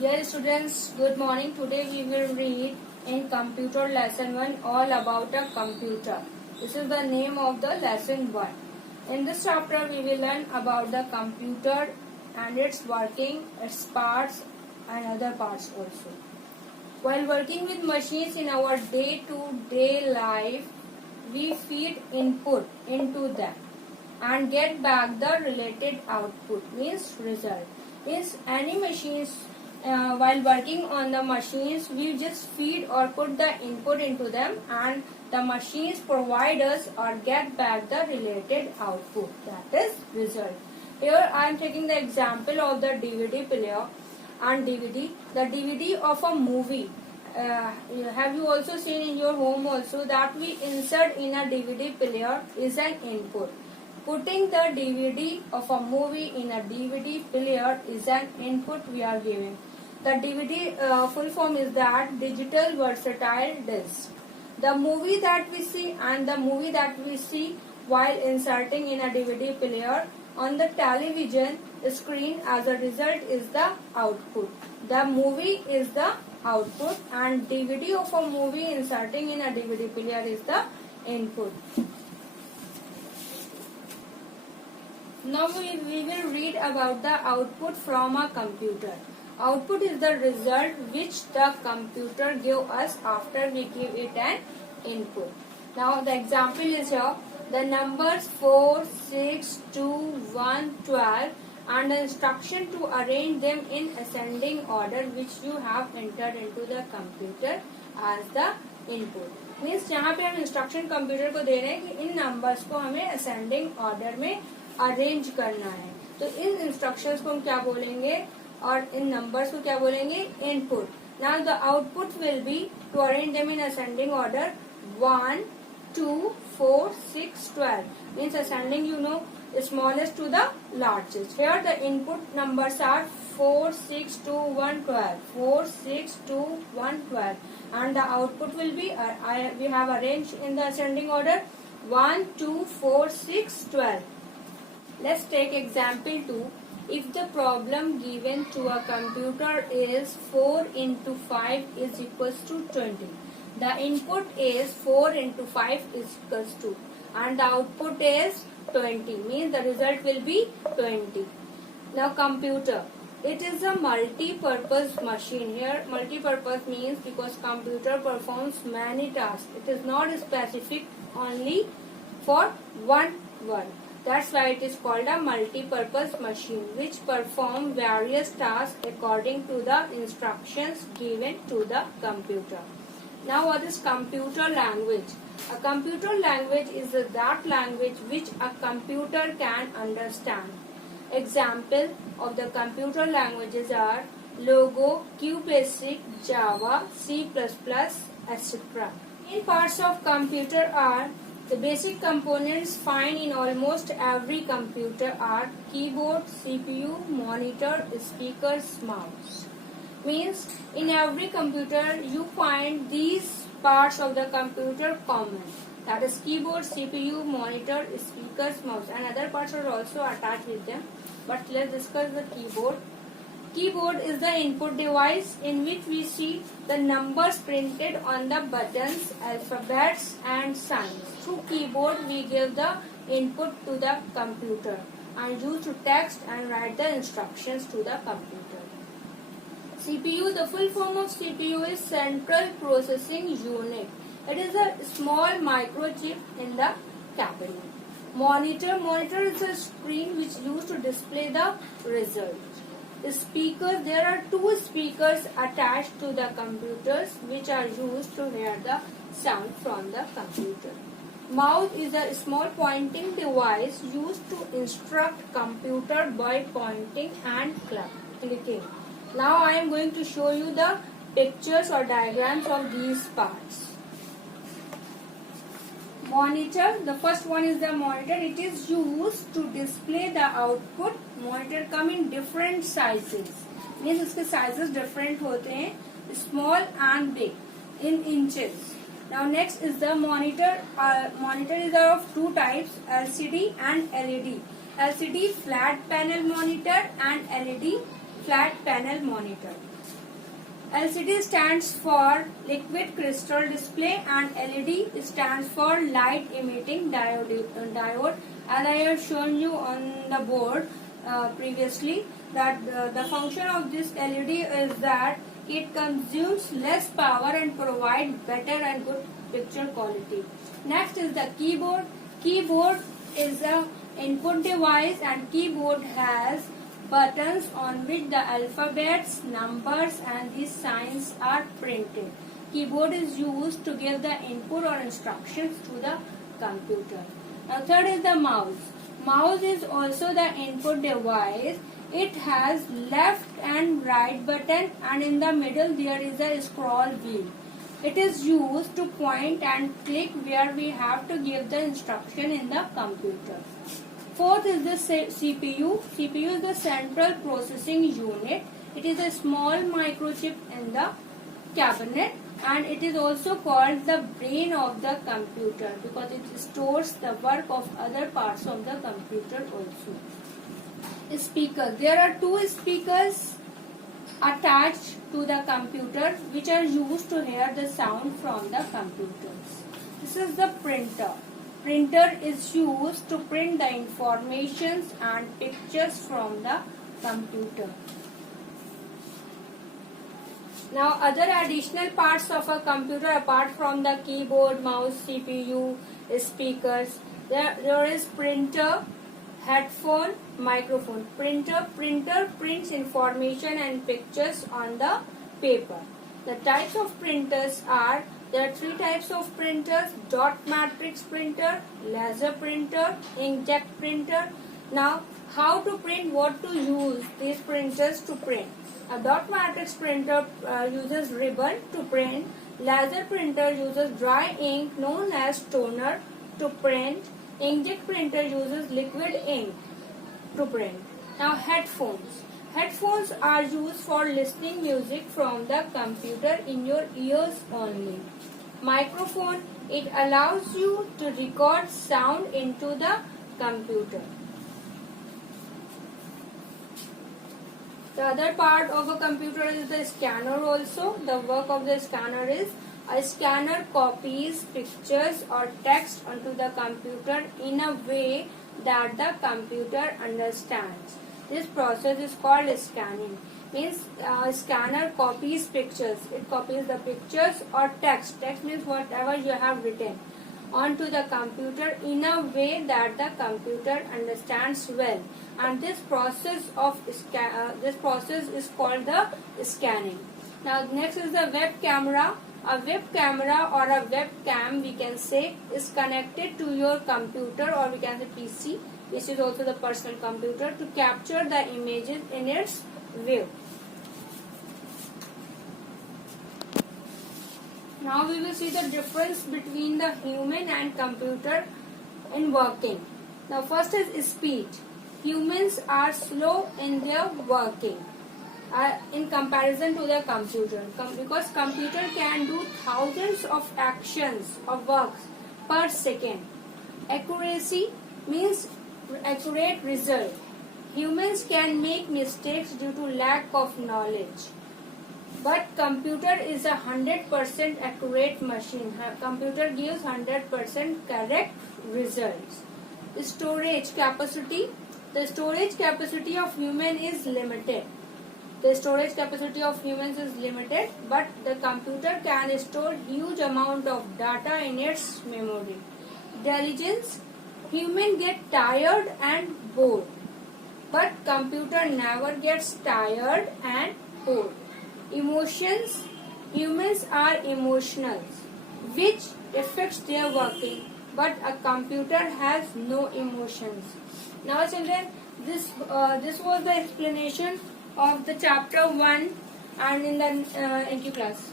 Dear students, good morning. Today we will read in computer lesson 1 all about a computer. This is the name of the lesson 1. In this chapter we will learn about the computer and its working, its parts and other parts also. While working with machines in our day-to-day life, we feed input into them and get back the related output, means result. Means any machines, while working on the machines, we just feed or put the input into them and the machines provide us or get back the related output, that is result. Here I am taking the example of the DVD player and DVD. The DVD of a movie. Have you also seen in your home also that we insert in a DVD player is an input. Putting the DVD of a movie in a DVD player is an input we are giving. The DVD full form is that digital versatile disc. The movie that we see and the movie that we see while inserting in a DVD player on the television screen as a result is the output. The movie is the output and DVD of a movie inserting in a DVD player is the input. Now we will read about the output from a computer. Output is the result which the computer gives us after we give it an input. Now the example is here. The numbers 4, 6, 2, 1, 12 and the instruction to arrange them in ascending order which you have entered into the computer as the input. Means यहाँ पे हम instruction computer को दे रहे हैं कि इन numbers को हमें ascending order में अरेंज करना है. तो इन इंस्ट्रक्शंस को हम क्या बोलेंगे और इन नंबर्स को क्या बोलेंगे? Input. Now the output will be to arrange them in ascending order 1, 2, 4, 6, 12. Means ascending, you know, smallest to the largest. Here the input numbers are 4, 6, 2, 1, 12. 4, 6, 2, 1, 12. And the output will be, we have arranged in the ascending order 1, 2, 4, 6, 12. Let's take example 2. If the problem given to a computer is 4 into 5 is equals to 20. The input is 4 into 5 is equals to and the output is 20. Means the result will be 20. Now computer. It is a multi-purpose machine. Here multi-purpose means because computer performs many tasks. It is not specific only for one. That's why it is called a multi-purpose machine which perform various tasks according to the instructions given to the computer. Now what is computer language? A computer language is that language which a computer can understand. Example of the computer languages are Logo, QBasic, Java, C++, etc. Main parts of computer are the basic components found in almost every computer are keyboard, CPU, monitor, speakers, mouse. Means in every computer you find these parts of the computer common. That is keyboard, CPU, monitor, speakers, mouse, and other parts are also attached with them. But let's discuss the keyboard. Keyboard is the input device in which we see the numbers printed on the buttons, alphabets and signs. Through keyboard we give the input to the computer and use to text and write the instructions to the computer. CPU, the full form of CPU is Central Processing Unit. It is a small microchip in the cabinet. Monitor is a screen which is used to display the result. Speakers, there are two speakers attached to the computers which are used to hear the sound from the computer. Mouse is a small pointing device used to instruct computer by pointing and clicking. Now I am going to show you the pictures or diagrams of these parts. Monitor, the first one is the monitor. It is used to display the output. Monitor come in different sizes. Means उसके sizes different होते हैं, small and big in inches. Now next is the monitor. Monitor is of two types, LCD and LED. LCD flat panel monitor and LED flat panel monitor. LCD stands for liquid crystal display and LED stands for light emitting diode. As I have shown you on the board previously, that the function of this LED is that it consumes less power and provides better and good picture quality. Next is the keyboard. Keyboard is a input device and keyboard has buttons on which the alphabets, numbers and the signs are printed. Keyboard is used to give the input or instructions to the computer. Now third is the mouse. Mouse is also the input device. It has left and right button and in the middle there is a scroll wheel. It is used to point and click where we have to give the instruction in the computer. Fourth is the CPU. CPU is the central processing unit. It is a small microchip in the cabinet and it is also called the brain of the computer because it stores the work of other parts of the computer also. Speaker. There are two speakers attached to the computer which are used to hear the sound from the computers. This is the printer. Printer is used to print the informations and pictures from the computer. Now other additional parts of a computer apart from the keyboard, mouse, CPU, speakers, there is printer, headphone, microphone. Printer prints information and pictures on the paper. The types of printers are, there are three types of printers: dot matrix printer, laser printer, inkjet printer. Now how to print, what to use these printers to print. A dot matrix printer uses ribbon to print. Laser printer uses dry ink known as toner to print. Inkjet printer uses liquid ink to print. Now headphones. Headphones are used for listening music from the computer in your ears only. Microphone, it allows you to record sound into the computer. The other part of a computer is the scanner also. The work of the scanner is, a scanner copies pictures or text onto the computer in a way that the computer understands. This process is called scanning. Means scanner copies pictures. It copies the pictures or text. Text means whatever you have written onto the computer in a way that the computer understands well. And this process is called the scanning. Now next is the web camera. A web camera or a webcam, we can say, is connected to your computer, or we can say PC. This is also the personal computer, to capture the images in its view. Now we will see the difference between the human and computer in working. Now first is speed. Humans are slow in their working in comparison to the computer, because computer can do thousands of actions or works per second. Accuracy means accurate result. Humans can make mistakes due to lack of knowledge, but computer is a 100% accurate machine. Computer gives 100% correct results. Storage capacity. The storage capacity of human is limited. The storage capacity of humans is limited, but the computer can store huge amount of data in its memory. Intelligence. Human get tired and bored, but computer never gets tired and bored. Emotions. Humans are emotional, which affects their working, but a computer has no emotions. Now children, this was the explanation of the chapter 1 and in the NQ class.